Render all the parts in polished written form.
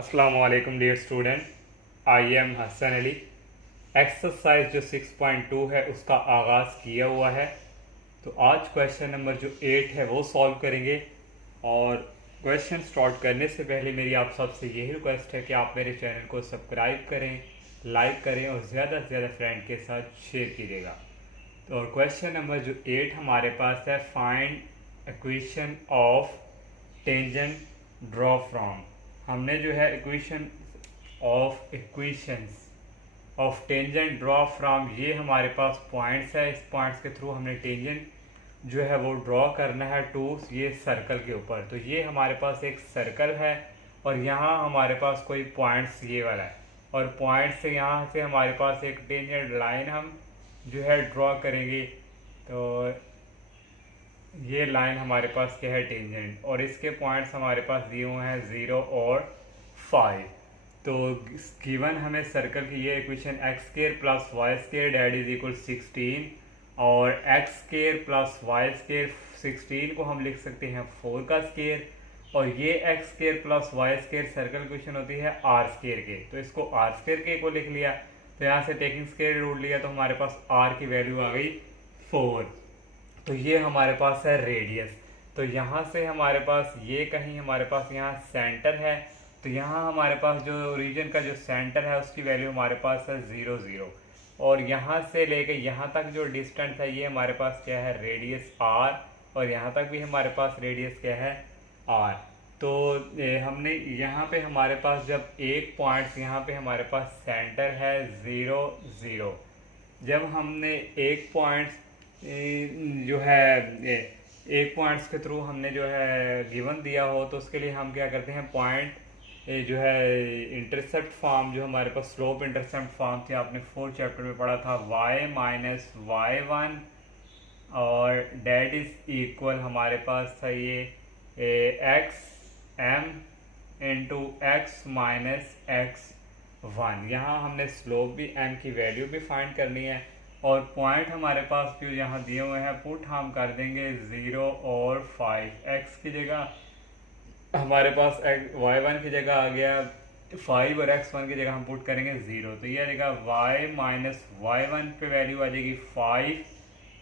अस्सलामुअलैकुम dear student, I am Hasan Ali. Exercise जो 6.2 है उसका आगाज़ किया हुआ है। तो आज क्वेश्चन नंबर जो 8 है वो सॉल्व करेंगे। और क्वेश्चन स्टार्ट करने से पहले मेरी आप सबसे यही रिक्वेस्ट है कि आप मेरे चैनल को सब्सक्राइब करें, लाइक करें और ज़्यादा से ज़्यादा फ्रेंड के साथ शेयर कीजिएगा। तो और क्वेश्चन नंबर जो 8 हमारे पास है, find equation of tangent draw from. हमने जो है equations of tangent draw from, ये हमारे पास पॉइंट्स है। इस पॉइंट्स के थ्रू हमने टेंजेंट जो है वो ड्रॉ करना है टू ये सर्कल के ऊपर। तो ये हमारे पास एक सर्कल है और यहाँ हमारे पास कोई पॉइंट्स ये वाला है, और पॉइंट से यहाँ से हमारे पास एक टेंजेंट लाइन हम जो है ड्रॉ करेंगे। तो ये लाइन हमारे पास क्या है, टेंजेंट, और इसके पॉइंट्स हमारे पास दिए हुए हैं 0 और 5। तो गिवन हमें सर्कल की ये equation x square plus y square that is equal 16, और x square plus y square 16 को हम लिख सकते हैं 4 का स्क्वायर, और ये x square plus y square circle equation होती है आर स्क्वायर के। तो इसको आर स्क्वायर के को लिख लिया, तो यहाँ से टेकिंग स्क्वायर रूट लिया तो हमारे पास आर की वैल्यू आ गई 4। तो ये हमारे पास है रेडियस। तो यहाँ से हमारे पास ये कहीं हमारे पास यहाँ सेंटर है, तो यहाँ हमारे पास जो रीजन का जो सेंटर है उसकी वैल्यू हमारे पास है 0 0, और यहाँ से लेके यहाँ तक जो डिस्टेंस है ये हमारे पास क्या है, रेडियस r, और यहाँ तक भी हमारे पास रेडियस क्या है, r। तो हमने यहाँ पे हमारे पास जब एक पॉइंट्स यहाँ पे हमारे पास सेंटर है 0 0, जब हमने एक पॉइंट्स जो है एक पॉइंट्स के थ्रू हमने जो है गिवन दिया हो, तो उसके लिए हम क्या करते हैं, पॉइंट जो है इंटरसेप्ट फॉर्म, जो हमारे पास स्लोप इंटरसेप्ट फॉर्म थी, आपने 4th चैप्टर में पढ़ा था, y माइनस y1, और डेट इज इक्वल हमारे पास था ये x m into x minus x1। यहाँ हमने स्लोप भी m की वैल्यू भी फाइंड करनी है, और पॉइंट हमारे पास जो यहाँ दिए हुए हैं पुट हम कर देंगे 0 और 5। x की जगह हमारे पास y1 की जगह आ गया 5, और x1 की जगह हम पुट करेंगे 0। तो ये आ जाएगा y माइनस y1 पे वैल्यू आ जाएगी 5,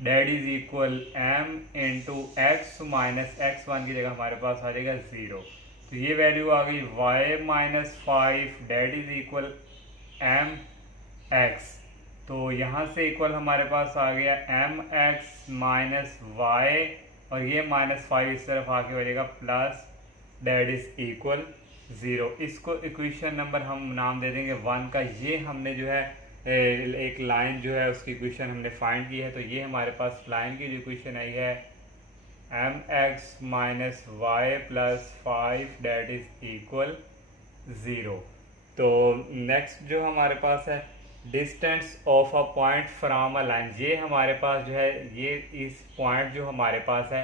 that is equal m into x minus x1 की जगह हमारे पास आ जाएगा 0। तो ये वैल्यू आ गई y minus 5 that is equal m x। तो यहाँ से इक्वल हमारे पास आ गया एम एक्स माइनस वाई, और ये -5 इस तरफ आके हो जाएगा प्लस डेट इज इक्वल 0। इसको इक्वेशन नंबर हम नाम दे देंगे 1 का। ये हमने जो है एक लाइन जो है उसकी इक्वेशन हमने फाइंड की है। तो ये हमारे पास लाइन की जो इक्वेशन आई है m x minus y plus 5 that is equal 0। तो नेक्स्ट जो हमारे पास है, distance of a point from a line. ये हमारे पास जो है ये इस पॉइंट जो हमारे पास है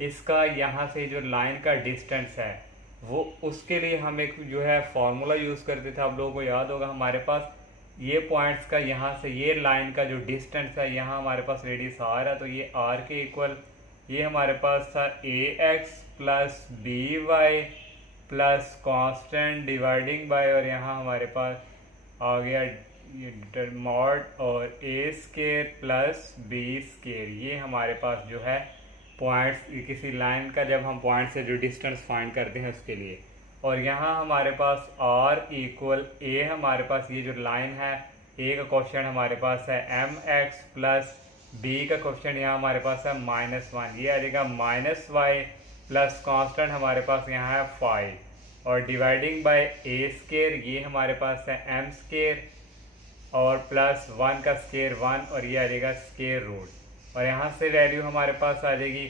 इसका यहाँ से जो लाइन का डिस्टेंस है वो, उसके लिए हम एक जो है फॉर्मूला यूज़ करते थे, आप लोगों को याद होगा। हमारे पास ये पॉइंट्स का यहाँ से ये लाइन का जो डिस्टेंस है, यहाँ हमारे पास रेडियस r है, तो ये r के इक्वल ये हमारे पास था ax plus b y plus constant dividing by, और यहाँ हमारे पास आ गया ये मॉड और a square plus b square. ये हमारे पास जो है पॉइंट्स किसी लाइन का जब हम पॉइंट से जो डिस्टेंस फाइंड करते हैं उसके लिए। और यहाँ हमारे पास r इक्वल ए, हमारे पास ये जो लाइन है ए का क्वेश्चन हमारे पास है एम एक्स प्लस बी का क्वेश्चन यहाँ हमारे पास है -1। ये आ जाएगा माइनस वाई प्लस कॉन्स्टेंट हमारे पास यहाँ है 5, और डिवाइडिंग बाय ए स्केयर ये हमारे पास है एम स्केयर, और प्लस 1 का स्केयर 1, और ये आ जाएगा स्केयर रूट। और यहाँ से वैल्यू हमारे पास आ जाएगी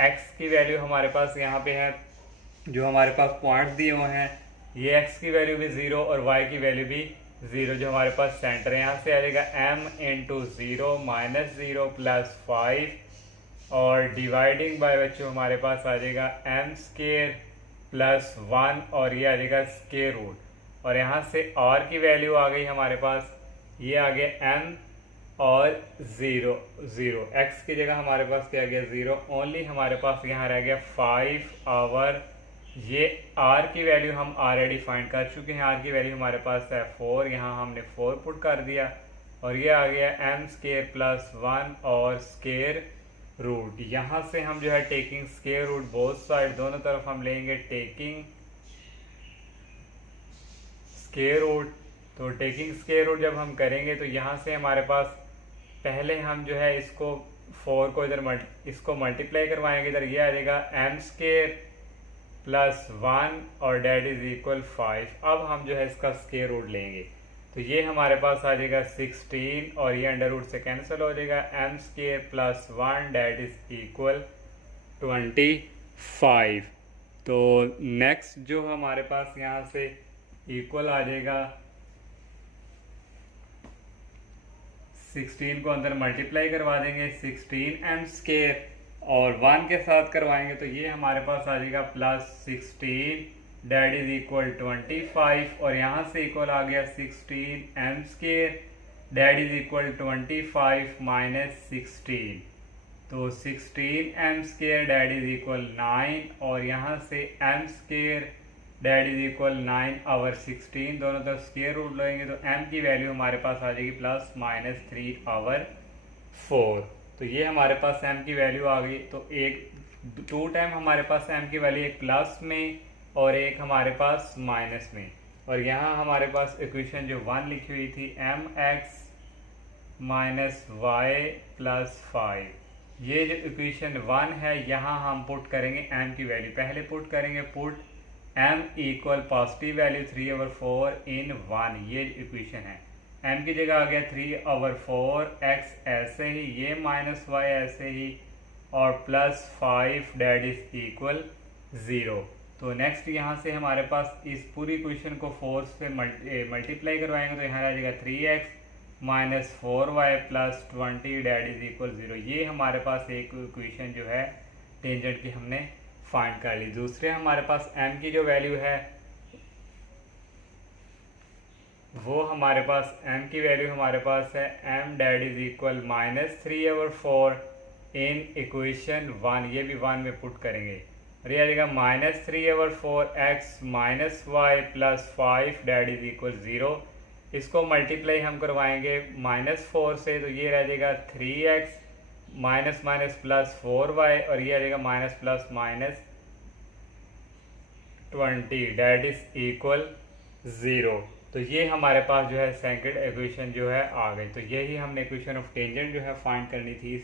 एक्स की वैल्यू हमारे पास यहाँ पे है, जो हमारे पास पॉइंट्स दिए हुए हैं, ये एक्स की वैल्यू भी 0 और वाई की वैल्यू भी 0, जो हमारे पास सेंटर है। यहाँ से आ जाएगा m इंटू 0 माइनस 0 प्लस 5, और डिवाइडिंग बाय बच्चों हमारे पास आ जाएगा m स्केयर प्लस 1, और ये आ जाएगा स्केयर रूट। और यहाँ से r की वैल्यू आ गई हमारे पास, ये आ गया m और 0 0, x की जगह हमारे पास क्या आ गया 0, ओनली हमारे पास यहाँ रह गया 5 आवर ये r की वैल्यू हम ऑलरेडी फाइंड कर चुके हैं। r की वैल्यू हमारे पास है 4, यहाँ हमने 4 पुट कर दिया और ये आ गया m स्केयर प्लस 1 और स्केयर रूट। यहाँ से हम जो है taking square root both side, दोनों तरफ हम लेंगे टेकिंग स्केयर रूट। तो टेकिंग स्केयर रूट जब हम करेंगे तो यहाँ से हमारे पास पहले हम जो है इसको 4 को इधर इसको मल्टीप्लाई करवाएंगे, इधर ये आ जाएगा m स्केयर प्लस 1 और डेट इज इक्वल 5। अब हम जो है इसका स्केयर रूट लेंगे तो ये हमारे पास आ जाएगा 16 और ये अंडर रूट से कैंसिल हो जाएगा, m square plus 1 that is equal 25। तो नेक्स्ट जो हमारे पास यहाँ से इक्वल आ जाएगा 16 को अंदर मल्टीप्लाई करवा देंगे, 16 m स्केयर और 1 के साथ करवाएंगे तो ये हमारे पास आ जाएगा प्लस 16 डेट इज इक्वल 25 और यहाँ से इक्वल आ गया 16 m square that is equal 25 minus 16। तो 16 m square that is equal 9 और यहाँ से m square that is equal 9 और 16, दोनों तरफ स्केयर रूट लेंगे तो m की वैल्यू हमारे पास आ जाएगी प्लस माइनस 3 और 4। तो ये हमारे पास m की वैल्यू आ गई। तो एक 2 टाइम हमारे पास m की वैल्यू एक प्लस में और एक हमारे पास माइनस में। और यहाँ हमारे पास इक्वेशन जो 1 लिखी हुई थी mx माइनस वाई प्लस 5, ये जो इक्वेशन 1 है यहाँ हम पुट करेंगे m की वैल्यू। पहले पुट करेंगे put m equal positive value 3/4 इन 1, ये इक्वेशन है। m की जगह आ गया 3/4, x ऐसे ही, ये माइनस वाई ऐसे ही और प्लस 5 डेट इज इक्वल 0। तो नेक्स्ट यहाँ से हमारे पास इस पूरी इक्वेशन को 4 से मल्टीप्लाई करवाएंगे तो यहाँ आ जाएगा 3x minus 4y plus 20 that is equal 0। ये हमारे पास एक इक्वेशन जो है टेंजेंट की हमने फाइंड कर ली। दूसरे हमारे पास m की जो वैल्यू है वो हमारे पास m की वैल्यू हमारे पास है m that is equal minus 3/4 in equation 1, ये भी 1 में पुट करेंगे और ये आ जाएगा minus 3/4 x minus y plus 5 that is equal 0। इसको मल्टीप्लाई हम करवाएंगे माइनस 4 से तो ये रह जाएगा 3x minus minus plus 4y और ये आ जाएगा minus plus minus 20 that is equal 0। तो ये हमारे पास जो है सेकंड इक्वेशन जो है आ गई। तो यही हमने इक्वेशन ऑफ टेंजेंट जो है फाइंड करनी थी।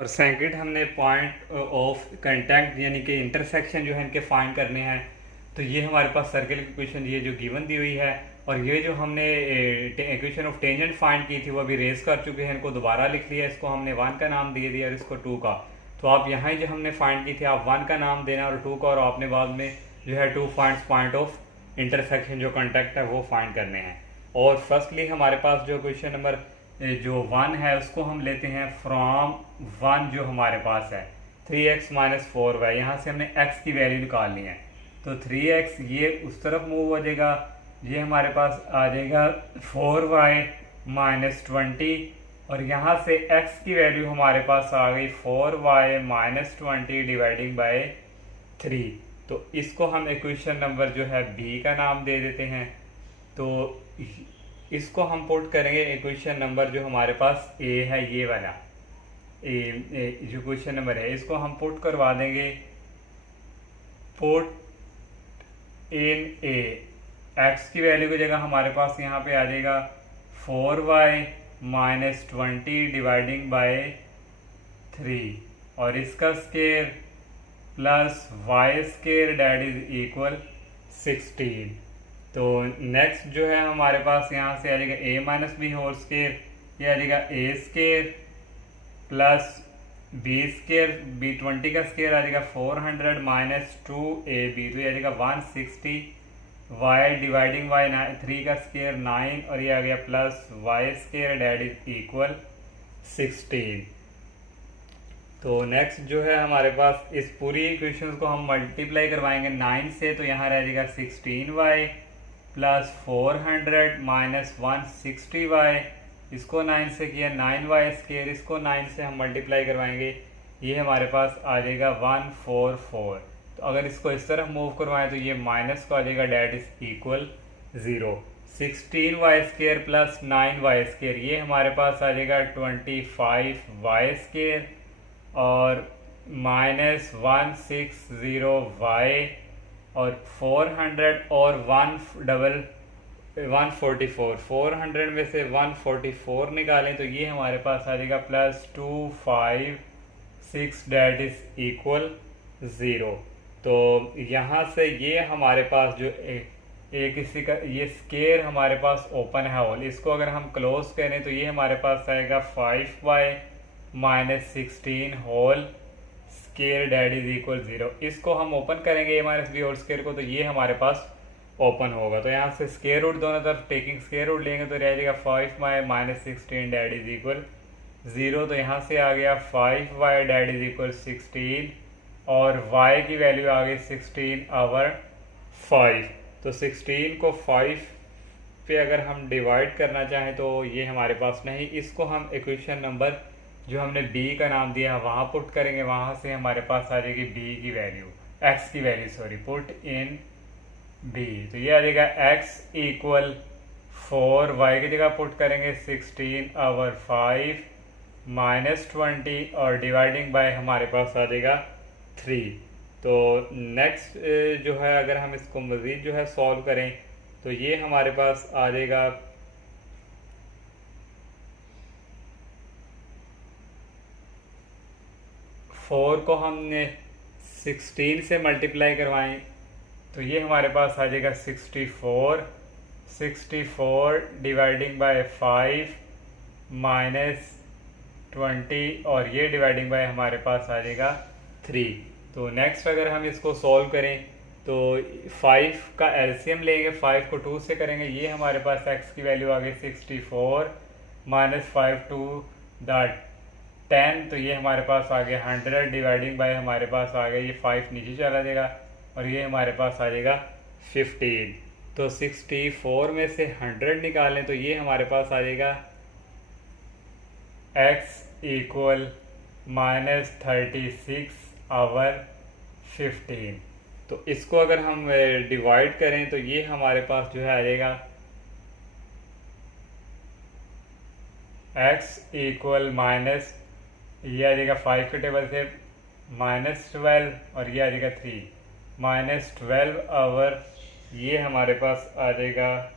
और सेकंड हमने पॉइंट ऑफ कांटेक्ट यानी कि इंटरसेक्शन जो है इनके फाइंड करने हैं। तो ये हमारे पास सर्कल की इक्वेशन ये जो गिवन दी हुई है और ये जो हमने इक्वेशन ऑफ टेंजेंट फाइंड की थी वो अभी रेस कर चुके हैं, इनको दोबारा लिख लिया। इसको हमने 1 का नाम दे दिया और इसको 2 का। तो आप यहाँ जो हमने फाइंड की थी आप 1 का नाम देना और 2 का, और आपने बाद में जो है 2 पॉइंट ऑफ इंटरसेक्शन जो कांटेक्ट है वो फाइंड करने हैं। और फर्स्टली हमारे पास जो क्वेश्चन नंबर जो 1 है उसको हम लेते हैं फ्रॉम 1 जो हमारे पास है 3x माइनस 4y। यहाँ से हमने x की वैल्यू निकालनी है तो 3x ये उस तरफ मूव हो जाएगा, ये हमारे पास आ जाएगा 4y माइनस 20 और यहाँ से x की वैल्यू हमारे पास आ गई 4y माइनस 20 डिवाइडिंग बाय 3। तो इसको हम इक्वेशन नंबर जो है b का नाम दे देते हैं। तो इसको हम पुट करेंगे इक्वेशन नंबर जो हमारे पास a है, ये वाला जो क्वेश्चन नंबर है इसको हम पुट करवा देंगे पुट इन a। x की वैल्यू की जगह हमारे पास यहाँ पे आ जाएगा 4y माइनस 20 डिवाइडिंग बाय 3 और इसका square plus y square that is equal 16। तो नेक्स्ट जो है हमारे पास यहाँ से आ जाएगा a minus b whole square, ये आ जाएगा a square plus b square, b 20 का स्केयर आ जाएगा 400 माइनस 2ab, तो ये आ जाएगा 160 y डिवाइडिंग बाय 3 का स्केयर 9 और ये आ गया plus y square that is equal 16। तो नेक्स्ट जो है हमारे पास इस पूरी इक्वेशन को हम मल्टीप्लाई करवाएंगे 9 से, तो यहाँ रह जाएगा 16y प्लस 400 माइनस 160y इसको 9 से किया 9y², इसको 9 से हम मल्टीप्लाई करवाएंगे, ये हमारे पास आ जाएगा 144। तो अगर इसको इस तरफ मूव करवाएं तो ये माइनस को आ जाएगा, date is equal 0। 16y² plus 9y², ये हमारे पास आ जाएगा 25y², और माइनस 160y, और 400 और 144, 400 में से 144 निकालें तो ये हमारे पास आ जाएगा प्लस 256, डेट इज इक्वल 0। तो यहाँ से ये हमारे पास जो एक इसी का ये स्केयर हमारे पास ओपन है होल, इसको अगर हम क्लोज करें तो ये हमारे पास आएगा 5y minus 16 whole square, that is equal 0। इसको हम ओपन करेंगे a minus b whole square को, तो ये हमारे पास ओपन होगा। तो यहाँ से स्केयर रूट दोनों तरफ टेकिंग स्केयर रूट लेंगे तो रह जाएगा 5y minus 16, date is equal 0। तो यहाँ से आ गया 5y, डेट इज इक्वल 16, और y की वैल्यू आ गई 16/5। तो 16 को 5 पे अगर हम डिवाइड करना चाहें तो ये हमारे पास नहीं, इसको हम इक्वेशन नंबर जो हमने b का नाम दिया है वहाँ पुट करेंगे, वहाँ से हमारे पास आ जाएगी b की वैल्यू, x की value sorry, put in b। तो ये आ जाएगा x इक्वल 4, y की जगह पुट करेंगे 16/5 माइनस 20, और डिवाइडिंग बाय हमारे पास आ जाएगा 3। तो नेक्स्ट जो है अगर हम इसको मज़ीद जो है सॉल्व करें तो ये हमारे पास आ जाएगा 4 को हमने 16 से मल्टीप्लाई करवाएं तो ये हमारे पास आ जाएगा 64 डिवाइडिंग बाय 5 माइनस 20, और ये डिवाइडिंग बाय हमारे पास आ जाएगा 3। तो नेक्स्ट अगर हम इसको सॉल्व करें तो 5 का एलसीएम लेंगे, 5 को 2 से करेंगे, ये हमारे पास x की वैल्यू आ गई 64 माइनस 5 टू द 10, तो ये हमारे पास आ गया 100 डिवाइडिंग बाय हमारे पास आ गया, ये 5 नीचे चला जाएगा और ये हमारे पास आ जाएगा 15। तो 64 में से 100 निकालें तो ये हमारे पास आ जाएगा x इक्वल माइनस 36/15। तो इसको अगर हम डिवाइड करें तो ये हमारे पास जो है आ जाएगा x इक्वल माइनस, ये आ जाएगा 5 के टेबल से -12, और ये आ जाएगा 3 -12/, ये हमारे पास आ जाएगा,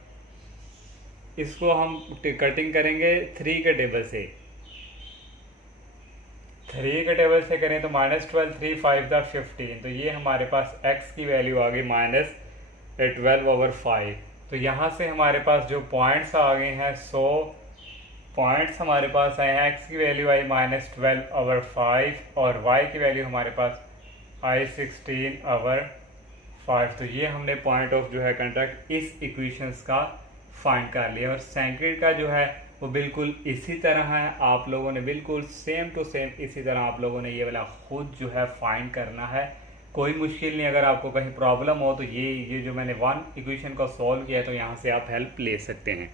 इसको हम कटिंग करेंगे 3 के टेबल से, 3 के टेबल से करें तो -12 3 5 15, तो ये हमारे पास x की वैल्यू आ गई -12/5। तो यहाँ से हमारे पास जो पॉइंट्स आ गए हैं 100 पॉइंट्स हमारे पास आए हैं, x की वैल्यू आई -12/5 और y की वैल्यू हमारे पास आई 16/5। तो ये हमने पॉइंट ऑफ जो है कंट्रैक्ट इस इक्वेशंस का फाइंड कर लिया, और सेकंड का जो है वो बिल्कुल इसी तरह है, आप लोगों ने बिल्कुल सेम टू सेम इसी तरह आप लोगों ने ये वाला खुद जो है फाइंड करना है, कोई मुश्किल नहीं। अगर आपको कहीं प्रॉब्लम हो तो ये जो मैंने 1 इक्वेशन को सॉल्व किया तो यहाँ से आप हेल्प ले सकते हैं।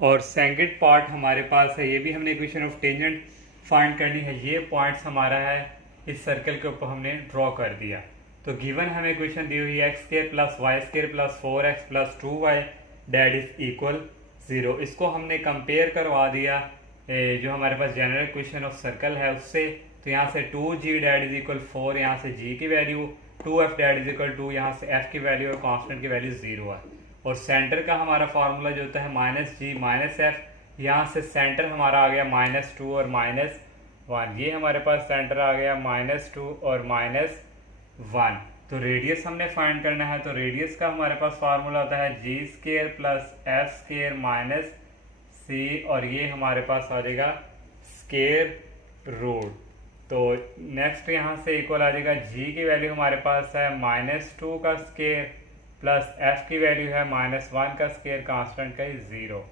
और सेकंड पार्ट हमारे पास है, ये भी हमने इक्वेशन ऑफ टेंजेंट फाइंड करनी है। ये पॉइंट्स हमारा है इस सर्कल के ऊपर हमने ड्रॉ कर दिया। तो गिवन हमें इक्वेशन दी हुई है x² plus y² plus 4x plus 2y that is equal 0। इसको हमने कंपेयर करवा दिया जो हमारे पास जनरल इक्वेशन ऑफ सर्कल है उससे। तो यहाँ से 2g डेट इज इक्वल 4, यहाँ से g की value 2f date is equal 2, यहाँ से f की वैल्यू और कांस्टेंट की वैल्यू 0 है। और सेंटर का हमारा फार्मूला जो होता है -g -f, यहाँ से सेंटर हमारा आ गया -2 और -1, ये हमारे पास सेंटर आ गया -2 और -1। तो रेडियस हमने फाइंड करना है, तो रेडियस का हमारे पास फार्मूला होता है g² plus f² minus c, और ये हमारे पास आ जाएगा स्केयर रूट। तो नेक्स्ट यहाँ से इक्वल आ जाएगा g की वैल्यू हमारे पास है -2 का स्केयर प्लस f की वैल्यू है -1 का स्केयर, कांस्टेंट का 0।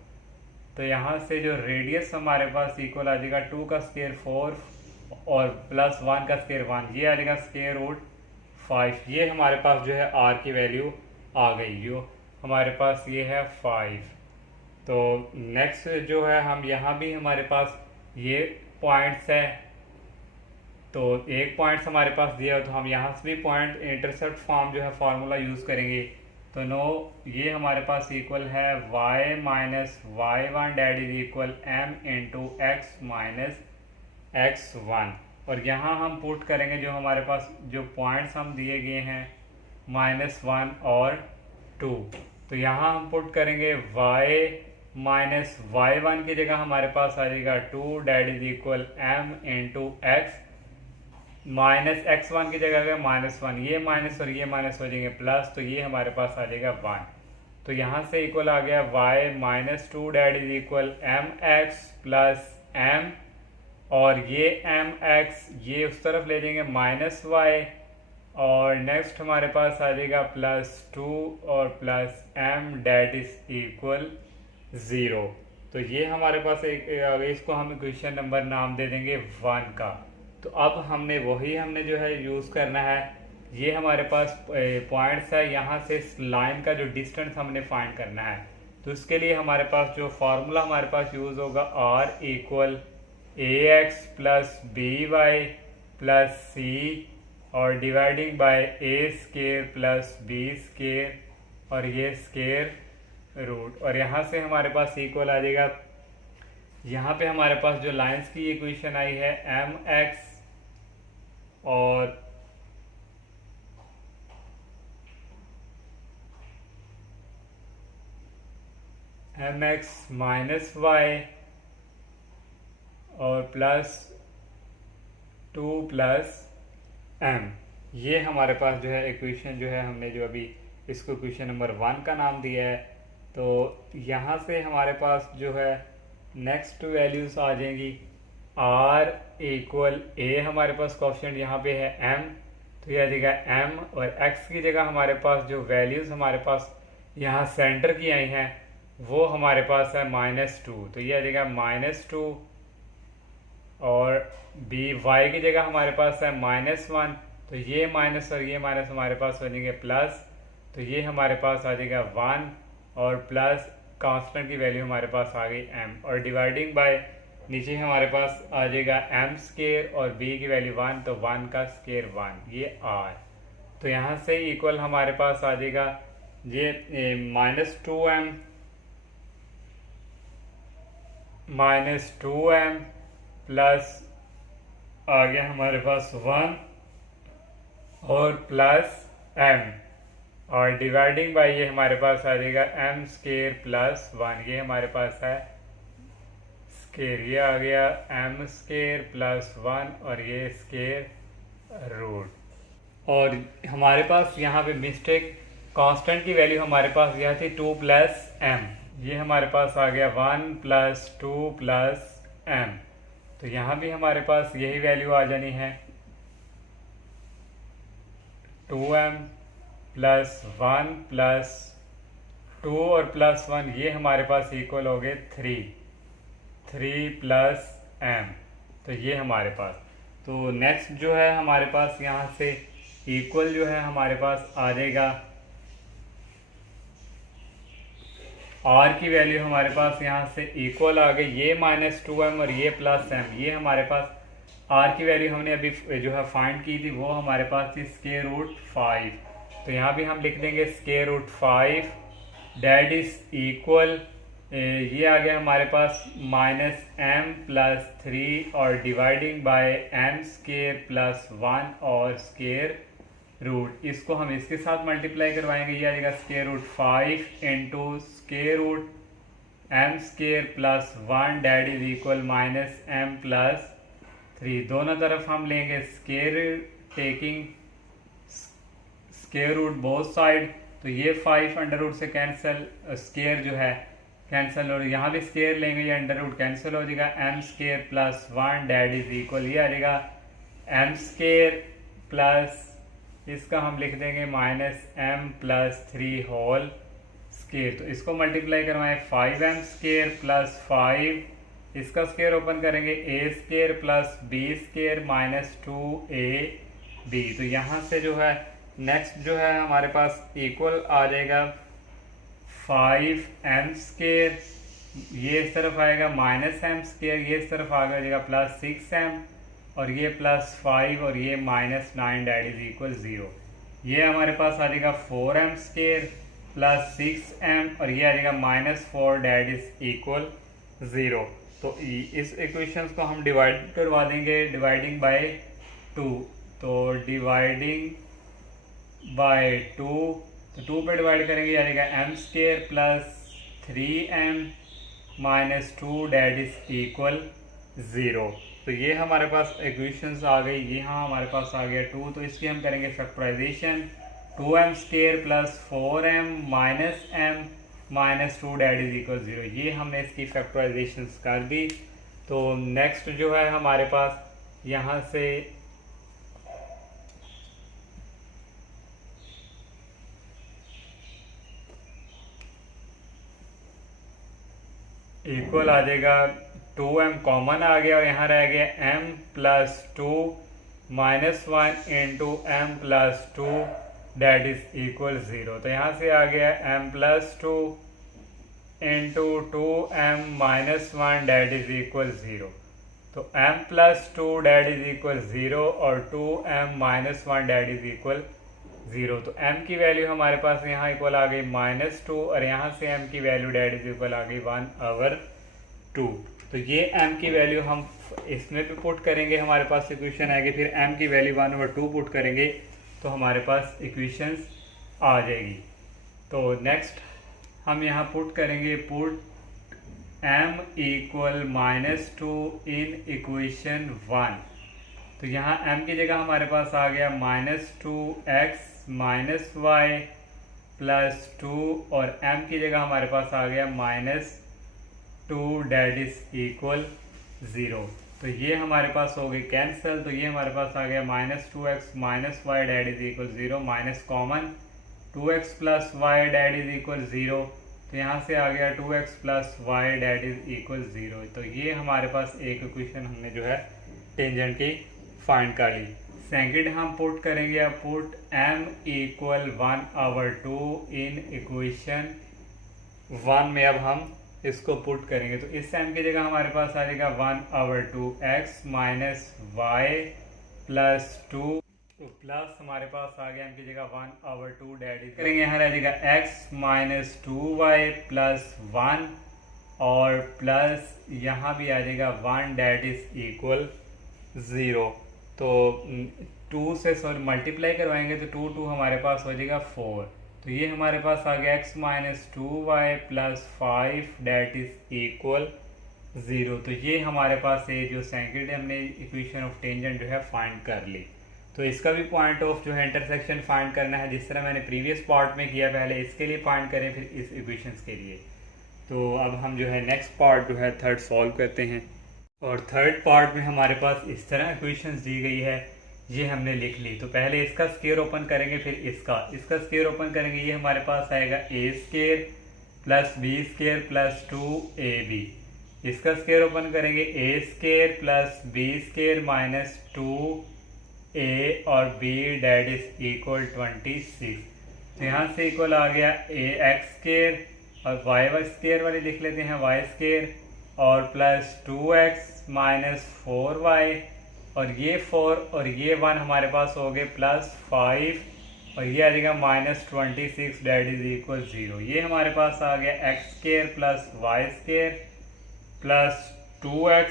तो यहाँ से जो रेडियस हमारे पास इक्वल आ जाएगा 2 का स्केयर 4 और प्लस 1 का स्केयर 1, ये आ जाएगा स्केयर रूट 5। ये हमारे पास जो है r की वैल्यू आ गई, जो हमारे पास ये है 5। तो नेक्स्ट जो है हम यहाँ भी हमारे पास ये पॉइंट्स है, तो एक पॉइंट्स हमारे पास दिया हो तो हम यहाँ से भी पॉइंट इंटरसेप्ट फॉर्म जो है फार्मूला यूज़ करेंगे। तो नो ये हमारे पास इक्वल है y minus y1 that is equal m into x minus x1, और यहाँ हम पुट करेंगे जो हमारे पास जो पॉइंट्स हम दिए गए हैं -1 और 2, तो यहाँ हम पुट करेंगे y माइनस y1 की जगह हमारे पास आ जाएगा 2 that is equal m into x minus x1 की जगह -1, ये माइनस और ये माइनस हो जाएंगे प्लस, तो ये हमारे पास आ जाएगा 1। तो यहाँ से इक्वल आ गया y minus 2 that is equal m x plus m, और ये एम एक्स ये उस तरफ ले जाएंगे -y, और नेक्स्ट हमारे पास आ जाएगा +2 और plus m that is equal 0। तो ये हमारे पास एक इसको हम इक्वेशन नंबर नाम दे देंगे 1 का। तो अब हमने जो है यूज़ करना है, ये हमारे पास पॉइंट्स है, यहाँ से इस लाइन का जो डिस्टेंस हमने फाइंड करना है। तो इसके लिए हमारे पास जो फार्मूला हमारे पास यूज़ होगा r equal ax plus by plus c और dividing bye a square plus b square और ये स्केयर रूट, और यहाँ से हमारे पास इक्वल आ जाएगा, यहाँ पे हमारे पास जो लाइंस की इक्वेशन आई है एम एक्स और एम एक्स माइनस वाई और +2 प्लस m, ये हमारे पास जो है इक्वेशन जो है हमने जो अभी इसको इक्वेशन नंबर 1 का नाम दिया है। तो यहाँ से हमारे पास जो है नेक्स्ट वैल्यूज आ जाएंगी r इक्वल a, हमारे पास कोफिशिएंट यहाँ पे है m, तो यह आ जाएगा m, और x की जगह हमारे पास जो वैल्यूज हमारे पास यहाँ सेंटर की आई हैं वो हमारे पास है -2, तो यह आ जाएगा -2, और b y की जगह हमारे पास है -1, तो ये माइनस और ये माइनस हमारे पास हो जाएंगे प्लस, तो ये हमारे पास आ जाएगा 1, और प्लस कांस्टेंट की वैल्यू हमारे पास आ गई m, और डिवाइडिंग बाय नीचे हमारे पास आ जाएगा m स्केयर और b की वैल्यू 1, तो 1 का स्केयर 1, ये r। तो यहाँ से इक्वल हमारे पास आ जाएगा ये -2m प्लस आ गया हमारे पास 1 और प्लस m, और डिवाइडिंग बाय ये हमारे पास आ जाएगा m स्केयर प्लस 1, ये हमारे पास है स्केयर, ये आ गया m स्केयर प्लस 1 और ये स्केयर रूट। और हमारे पास यहाँ पे मिस्टेक कांस्टेंट की वैल्यू हमारे पास यह थी 2 प्लस m, ये हमारे पास आ गया 1 प्लस 2 प्लस m, तो यहाँ भी हमारे पास यही वैल्यू आ जानी है 2m प्लस 1 प्लस 2 और प्लस 1, ये हमारे पास इक्वल हो गए 3 प्लस m, तो ये हमारे पास। तो नेक्स्ट जो है हमारे पास यहाँ से इक्वल जो है हमारे पास आ जाएगा r की वैल्यू हमारे पास यहाँ से इक्वल आ गई, ये -2m और ये प्लस m, ये हमारे पास r की वैल्यू हमने अभी जो है फाइंड की थी वो हमारे पास थी स्क्वायर रूट 5, तो यहाँ भी हम लिख देंगे square root 5 that is equal, ये आ गया हमारे पास -m प्लस 3 और dividing by m square plus 1 और स्क्वायर रूट, इसको हम इसके साथ मल्टीप्लाई करवाएंगे, ये आ जाएगा square root 5 into square root m square plus 1 that is equal -m plus 3, दोनों तरफ हम लेंगे square taking square root both side, तो ये 5 अंडर रूट से कैंसिल, स्क्वायर जो है कैंसिल, और यहाँ भी स्क्वायर लेंगे, ये अंडर रूट कैंसिल हो जाएगा, m square plus 1 that is equal, ये आ जाएगा m स्क्वायर प्लस इसका हम लिख देंगे -m प्लस 3 होल स्क्वायर, तो इसको मल्टीप्लाई करवाएं 5m स्क्वायर प्लस 5, इसका स्क्वायर ओपन करेंगे a square plus b square -2ab, तो यहाँ से जो है नेक्स्ट जो है हमारे पास इक्वल आ जाएगा 5m स्क्वायर ये इस तरफ आएगा -m², ये इस तरफ आ जाएगा +6m, और ये +5 और ये -9 डैट इज इक्वल 0। ये हमारे पास आ जाएगा 4m² +6m, और ये आ जाएगा -4 डैट इज इक्वल 0। तो इस इक्वेशंस को हम डिवाइड करवा देंगे डिवाइडिंग बाय 2। तो डिवाइडिंग बाय 2, तो 2 पे डिवाइड करेंगे, आ जाएगा m² +3m -2 that is equal 0। तो ये हमारे पास इक्वेशंस आ गई। यहाँ हमारे पास आ गया 2, तो इसकी हम करेंगे factorization. 2m² +4m -m -2 that is equal 0। ये हमने इसकी फैक्टराइजेशन कर दी। तो नेक्स्ट जो है हमारे पास यहाँ से इक्वल आ जाएगा 2m कॉमन आ गया, और यहाँ रह गया m +2 -1 into m +2 that is equal 0। तो यहाँ से आ गया m +2 into 2m -1 that is equal 0। तो m +2 डैट इज इक्वल 0 और 2m -1 डैट इज इक्वल 0। तो m की वैल्यू हमारे पास यहाँ इक्वल आ गई -2, और यहाँ से m की वैल्यू डैट इज इक्वल आ गई 1/2। तो ये m की वैल्यू हम इसमें भी पुट करेंगे, हमारे पास इक्वेशन आएगी। फिर m की वैल्यू 1/2 पुट करेंगे तो हमारे पास इक्वेशंस आ जाएगी। तो नेक्स्ट हम यहाँ पुट करेंगे, पुट m इक्वल -2 इन इक्वेशन 1। तो यहाँ m की जगह हमारे पास आ गया -2x -y +2, और m की जगह हमारे पास आ गया -2 डैट इज इक्वल 0। तो ये हमारे पास हो गई कैंसिल। तो ये हमारे पास आ गया -2x -y that is equal 0, minus common 2x + y that is equal 0। तो यहाँ से आ गया 2x + y that is equal 0। तो ये हमारे पास एक इक्वेशन हमने जो है टेंजेंट की फाइंड कर ली। सेकंड हम पुट करेंगे, अब पुट m इक्वल 1/2 इन इक्वेशन 1 में अब हम इसको पुट करेंगे। तो इस m की जगह हमारे पास आ जाएगा 1/2x -y +2, तो प्लस हमारे पास आ गया m की जगह 1/2 डैट इज करेंगे, यहाँ रह जाएगा x -2y +1, और प्लस यहाँ भी आ जाएगा 1 डैट इज इक्वल 0। तो 2 से सॉरी मल्टीप्लाई करवाएंगे तो 2 हमारे पास हो जाएगा 4। तो ये हमारे पास आ गया x -2y +5 that is equal 0। तो ये हमारे पास है जो सेकंड हमने इक्वेशन ऑफ टेंजेंट जो है फाइंड कर ली। तो इसका भी पॉइंट ऑफ जो है इंटरसेक्शन फाइंड करना है, जिस तरह मैंने प्रीवियस पार्ट में किया। पहले इसके लिए फाइंड करें, फिर इस इक्वेशंस के लिए। तो अब हम जो है नेक्स्ट पार्ट जो है थर्ड सॉल्व करते हैं। और थर्ड पार्ट में हमारे पास इस तरह इक्वेशंस दी गई है, ये हमने लिख ली। तो पहले इसका स्क्वायर ओपन करेंगे, फिर इसका स्क्वायर ओपन करेंगे। ये हमारे पास आएगा a² + b² + 2ab। इसका स्क्वायर ओपन करेंगे a² + b² - 2a और b डैट इज इक्वल 26। तो यहाँ से इक्वल आ गया ax² और y² वाली लिख लेते हैं y² और +2x - 4y, और ये 4 और ये 1 हमारे पास हो गए +5, और ये आ जाएगा -26 डैट इज इक्वल 0। ये हमारे पास आ गया x² + y² +2x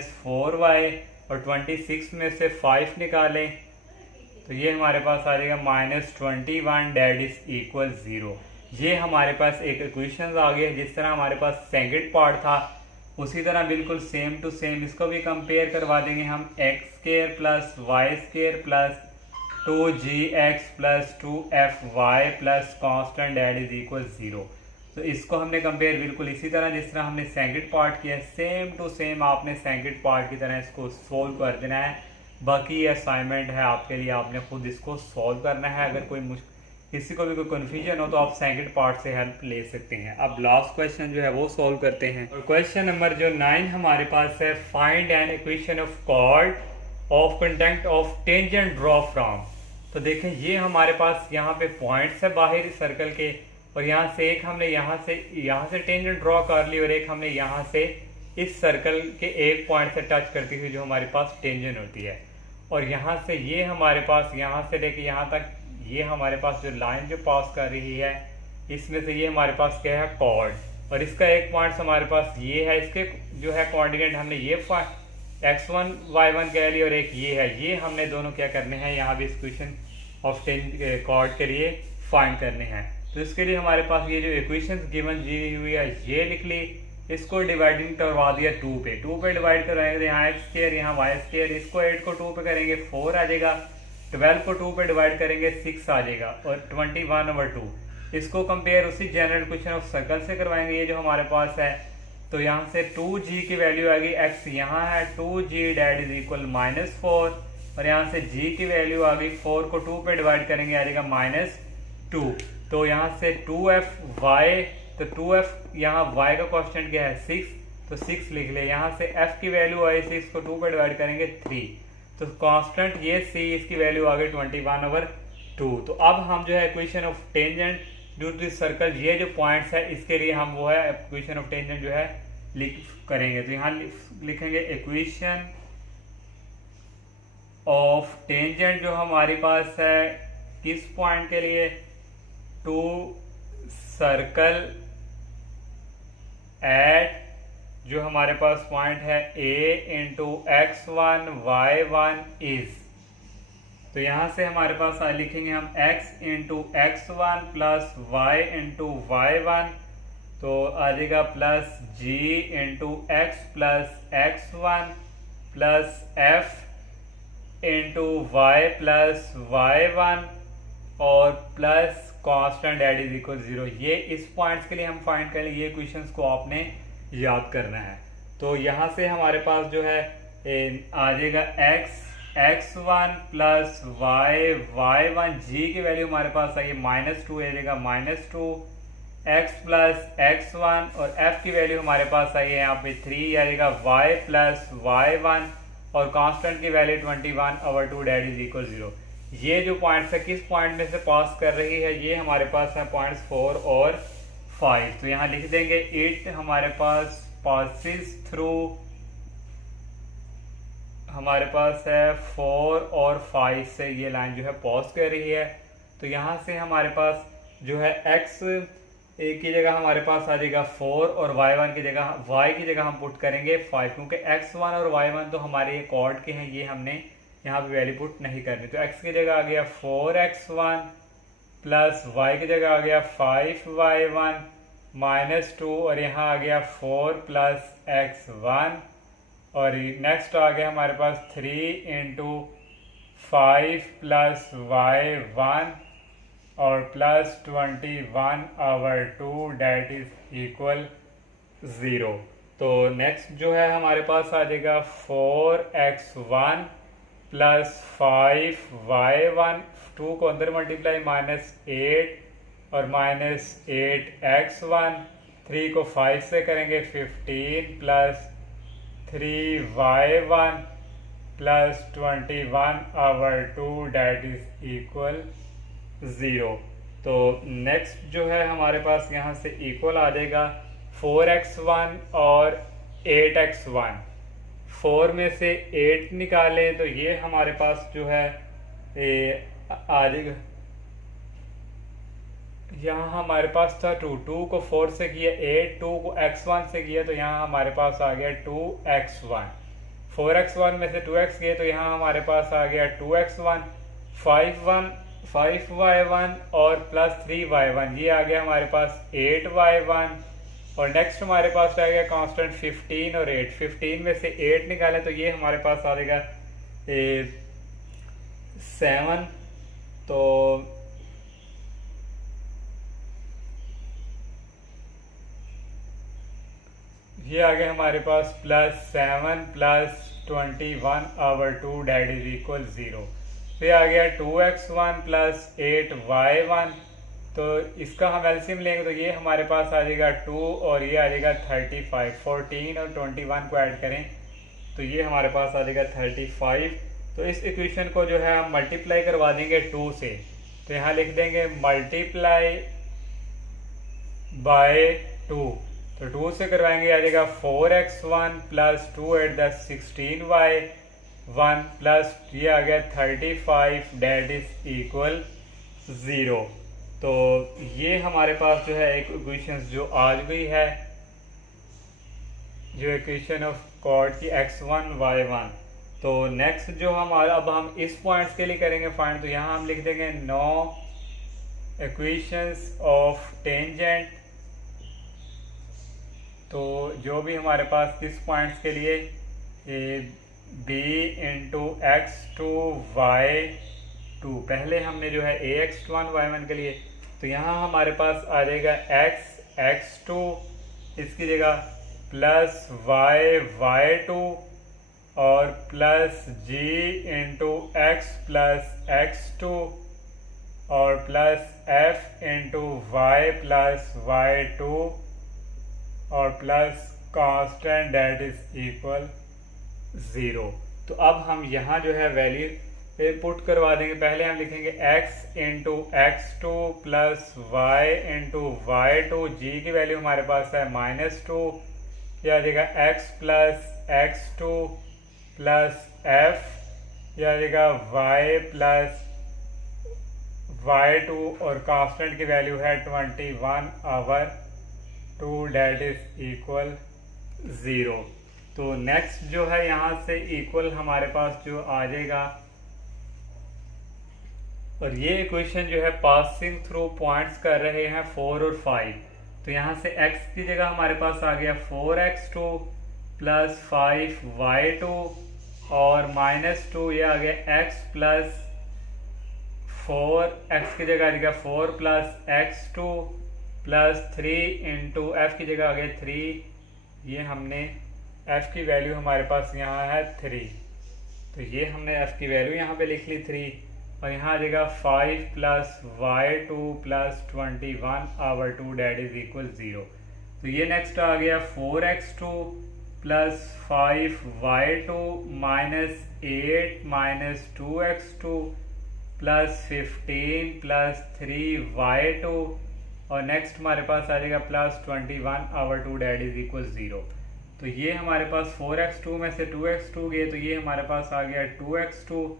- 4y, और 26 में से 5 निकालें तो ये हमारे पास आ जाएगा -21 डैट इज इक्वल 0। ये हमारे पास एक इक्वेशन आ गई। जिस तरह हमारे पास सेकंड पार्ट था उसी तरह बिल्कुल सेम टू सेम इसको भी कंपेयर करवा देंगे हम। x² + y² + 2gx + 2fy + constant that is equal 0। तो इसको हमने कंपेयर बिल्कुल इसी तरह जिस तरह हमने सेकंड पार्ट किया, सेम टू सेम आपने सेकंड पार्ट की तरह इसको सोल्व कर देना है। बाकी ये असाइनमेंट है आपके लिए, आपने खुद इसको सॉल्व करना है। अगर कोई किसी को भी कोई कन्फ्यूजन हो तो आप सेकंड पार्ट से हेल्प ले सकते हैं। अब लास्ट क्वेश्चन जो है वो सॉल्व करते हैं। और क्वेश्चन नंबर जो 9 हमारे पास है, find an equation of chord of content of tangent draw from. तो देखें ये हमारे पास यहाँ पे पॉइंट्स है बाहर सर्कल के, और यहाँ से एक हमने यहाँ से टेंजेंट ड्रॉ कर ली और एक हमने यहाँ से इस सर्कल के एक पॉइंट से टच करती हुई जो हमारे पास टेंजेंट होती है, और यहाँ से ये हमारे पास यहाँ से लेके यहाँ तक ये हमारे पास जो लाइन जो पास कर रही है, इसमें से ये हमारे पास क्या है कॉर्ड, और इसका एक पॉइंट हमारे पास ये है, इसके जो है कोऑर्डिनेट हमने ये x1 y1 कह लिया और एक ये है, ये हमने दोनों क्या करने हैं यहाँ भी इक्वेशन ऑफ कॉर्ड के लिए फाइंड करने हैं। तो इसके लिए हमारे पास ये जो इक्वेशंस गिवन दी हुई है ये लिख ली, इसको डिवाइडिंग करवा दिया 2 पे डिवाइड कराएंगे तो यहाँ x2 यहाँ y2, इसको 8 को 2 पे करेंगे 4 आ जाएगा, 12 को 2 पे डिवाइड करेंगे 6 आ जाएगा, और 21/2 इसको कंपेयर उसी जनरल इक्वेशन ऑफ सर्कल से करवाएंगे ये जो हमारे पास है। तो यहाँ से 2g की वैल्यू आ गई, x यहाँ है 2g डेट इज इक्वल -4, और यहाँ से g की वैल्यू आ गई 4 को 2 पे डिवाइड करेंगे आ जाएगा -2। तो यहाँ से 2f(y), तो 2f यहाँ y का कांस्टेंट क्या है 6, तो 6 लिख ले। यहाँ से f की वैल्यू आई 6 को 2 पे डिवाइड करेंगे 3, तो कांस्टेंट ये c इसकी वैल्यू आ गई 21/2। तो अब हम जो है equation of tangent due to circle ये जो पॉइंट्स है इसके लिए हम वो है इक्वेशन ऑफ टेंजेंट जो है लिख करेंगे। तो यहाँ लिखेंगे इक्वेशन ऑफ टेंजेंट जो हमारे पास है किस पॉइंट के लिए, टू सर्कल एट जो हमारे पास पॉइंट है a into x1 y1 is, तो यहाँ से हमारे पास लिखेंगे हम x into x1 plus y into y1, तो आ जाएगा plus g into x plus x1 plus f into y plus y1 और plus constant that is equal 0। ये इस पॉइंट्स के लिए हम फाइंड करें, ये इक्वेशंस को आपने याद करना है। तो यहाँ से हमारे पास जो है आ जाएगा x1 प्लस y1, g की वैल्यू हमारे पास आई है -2 आ जाएगा -2, x प्लस x1 और f की वैल्यू हमारे पास आई है यहाँ पे 3 आ जाएगा y प्लस y1 और कांस्टेंट की वैल्यू 21/2 डेट इज इक्वल 0। ये जो पॉइंट्स है किस पॉइंट में से पास कर रही है, ये हमारे पास है पॉइंट्स 4 और 5। तो यहाँ लिख देंगे इट हमारे पास पासिस थ्रू, हमारे पास है 4 और 5 से ये लाइन जो है पास कर रही है। तो यहाँ से हमारे पास जो है x की जगह हमारे पास आ जाएगा 4 और y1 की जगह y की जगह हम पुट करेंगे 5, क्योंकि x1 और y1 तो हमारे ये कॉर्ड के हैं, ये हमने यहाँ पे वैल्यू पुट नहीं करनी। तो x की जगह आ गया 4x1 प्लस y की जगह आ गया 5y1 -2 और यहाँ आ गया 4 प्लस x1 और नेक्स्ट आ गया हमारे पास 3 इंटू 5 प्लस y1 और प्लस 21/2 डेट इज इक्वल 0। तो नेक्स्ट जो है हमारे पास आ जाएगा 4x1 प्लस 5y1, 2 को अंदर मल्टीप्लाई -8 और -8x1, 3 को 5 से करेंगे 15 plus 3y1 plus 21/2 that is equal 0। तो नेक्स्ट जो है हमारे पास यहाँ से इक्वल आ जाएगा 4x1 और 8x1। 4 में से 8 निकालें तो ये हमारे पास जो है आ जाएगा, यहाँ हमारे पास था 2 को 4 से किया 8, 2 को x1 से किया तो यहाँ हमारे पास आ गया 2x1, 4x1 में से 2x गए तो यहाँ हमारे पास आ गया 2x1, 5y1 और प्लस 3y1, ये आ गया हमारे पास 8y1 और नेक्स्ट हमारे पास आ गया कांस्टेंट 15 और 8, 15 में से 8 निकालें तो ये हमारे पास आ जाएगा 7। तो ये आ गया हमारे पास +7 प्लस 21/2 डेट इज इक्वल 0। फिर आ गया 2x1 प्लस 8y1, तो इसका हम एलसीएम लेंगे तो ये हमारे पास आ जाएगा 2 और ये आ जाएगा 35, 14 और 21 को ऐड करें तो ये हमारे पास आ जाएगा 35। तो इस इक्वेशन को जो है हम मल्टीप्लाई करवा देंगे 2 से, तो यहाँ लिख देंगे मल्टीप्लाई बाय 2, तो 2 से करवाएंगे आ जाएगा 4x1 plus 2 at the 16y1 plus ये आ गया 35 डेट इज इक्वल 0। तो ये हमारे पास जो है एक इक्वेशन जो आ गई है, जो इक्वेशन ऑफ कॉर्ड की x1 y1। तो नेक्स्ट जो अब हम इस पॉइंट्स के लिए करेंगे फाइंड, तो यहाँ हम लिख देंगे नो इक्वेशंस ऑफ टेंजेंट। तो जो भी हमारे पास इस पॉइंट्स के लिए b इंटू x2 y2, पहले हमने जो है ax1 y1 के लिए, तो यहाँ हमारे पास आ जाएगा x2 इसकी जगह प्लस y2 और plus g into x plus x2 और plus f into y plus y2 और plus constant that is equal 0। तो अब हम यहाँ जो है वैल्यू पुट करवा देंगे। पहले हम लिखेंगे x into x2 plus y into y2, g की वैल्यू हमारे पास है -2, यह आ जाएगा x plus x2 plus f, यह आ जाएगा y प्लस y2 और कांस्टेंट की वैल्यू है 21/2 डेट इज इक्वल 0। तो नेक्स्ट जो है यहाँ से इक्वल हमारे पास जो आ जाएगा, और ये इक्वेशन जो है पासिंग थ्रू पॉइंट्स कर रहे हैं 4 और 5। तो यहाँ से x की जगह हमारे पास आ गया 4x2 प्लस 5y2 और -2, ये आ गया x प्लस 4x की जगह आ जाएगा 4 plus x2 plus 3 into f की जगह आ गया 3, ये हमने f की वैल्यू हमारे पास यहाँ है 3, तो ये हमने f की वैल्यू यहाँ पे लिख ली 3, और यहाँ आ जाएगा 5 plus y2 plus 21/2 that is equal 0। तो ये नेक्स्ट आ गया 4x2 plus 5y2 minus 8 minus 2x2 plus 15 plus 3y2 और नेक्स्ट हमारे पास आ जाएगा प्लस 21/2 डेट इज इक्वल 0। तो ये हमारे पास 4x2 में से 2x2 गए, तो ये हमारे पास आ गया 2x2,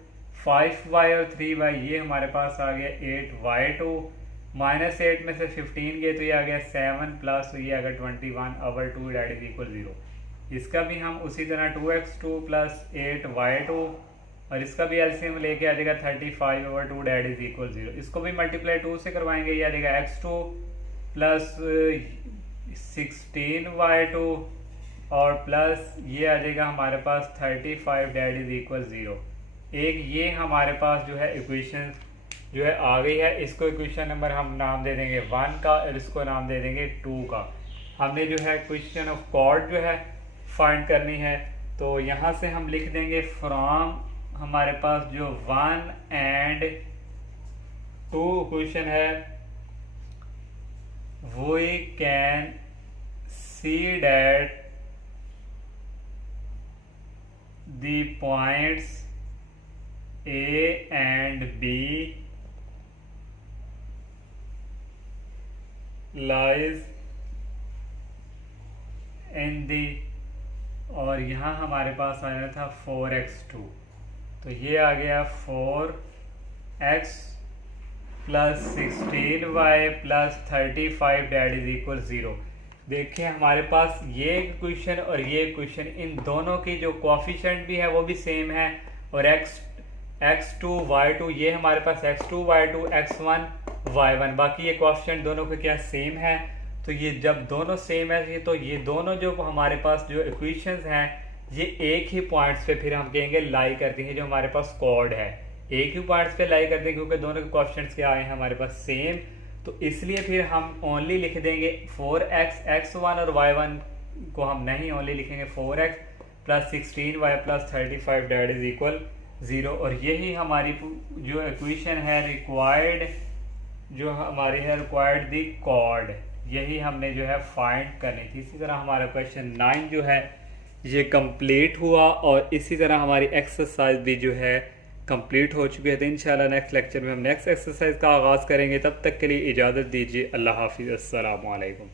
5y और 3y, ये हमारे पास आ गया 8y2, -8 में से 15 गए, तो ये आ गया 7 प्लस ये आ गया 21/2 डेट इज इक्वल 0। इसका भी हम उसी तरह 2x2 प्लस 8y2 और इसका भी एलसीएम लेके आ जाएगा 35/2 डेट इज इक्वल 0। इसको भी मल्टीप्लाई 2 से करवाएंगे, ये आ जाएगा x2 प्लस 16y2 और प्लस ये आ जाएगा हमारे पास 35 डेट इज इक्वल 0। एक ये हमारे पास जो है इक्वेशन जो है आ गई है, इसको इक्वेशन नंबर हम नाम दे देंगे 1 का और इसको नाम दे देंगे 2 का। हमने जो है इक्वेशन ऑफ कॉर्ड जो है फाइंड करनी है, तो यहाँ से हम लिख देंगे फ्रॉम हमारे पास जो 1 एंड 2 इक्वेशन है, we can see that the points A and B lies in the, और यहाँ हमारे पास आया था 4x2, तो ये आ गया 4x plus 16y plus 35 that is equal 0। देखिए हमारे पास ये इक्वेशन और ये इक्वेशन, इन दोनों की जो कोएफिशिएंट भी है वो भी सेम है, और x2 y2 ये हमारे पास x2 y2 x1 y1, बाकी ये कोएफिशिएंट दोनों के क्या सेम है। तो ये जब दोनों सेम है तो ये दोनों जो हमारे पास जो इक्वेशंस हैं ये एक ही पॉइंट्स पे फिर हम कहेंगे लाई करती हैं, जो हमारे पास कॉर्ड है एक ही पॉइंट्स पे लाई करते हैं, क्योंकि दोनों के कोएफिशिएंट्स क्या आए हैं हमारे पास सेम। तो इसलिए फिर हम ओनली लिख देंगे 4x x1 और y1 को हम नहीं ओनली लिखेंगे 4x plus 16y plus 35 that is equal 0। और यही हमारी जो इक्वेशन है रिक्वायर्ड, जो हमारी है रिक्वायर्ड दी कॉर्ड, यही हमने जो है फाइंड करनी थी। इसी तरह हमारा क्वेश्चन 9 जो है ये कंप्लीट हुआ, और इसी तरह हमारी एक्सरसाइज भी जो है कंप्लीट हो चुके हैं। तो इंशाल्लाह नेक्स्ट लेक्चर में हम नेक्स्ट एक्सरसाइज का आगाज़ करेंगे। तब तक के लिए इजाज़त दीजिए। अल्लाह हाफिज़। अस्सलामु अलैकुम।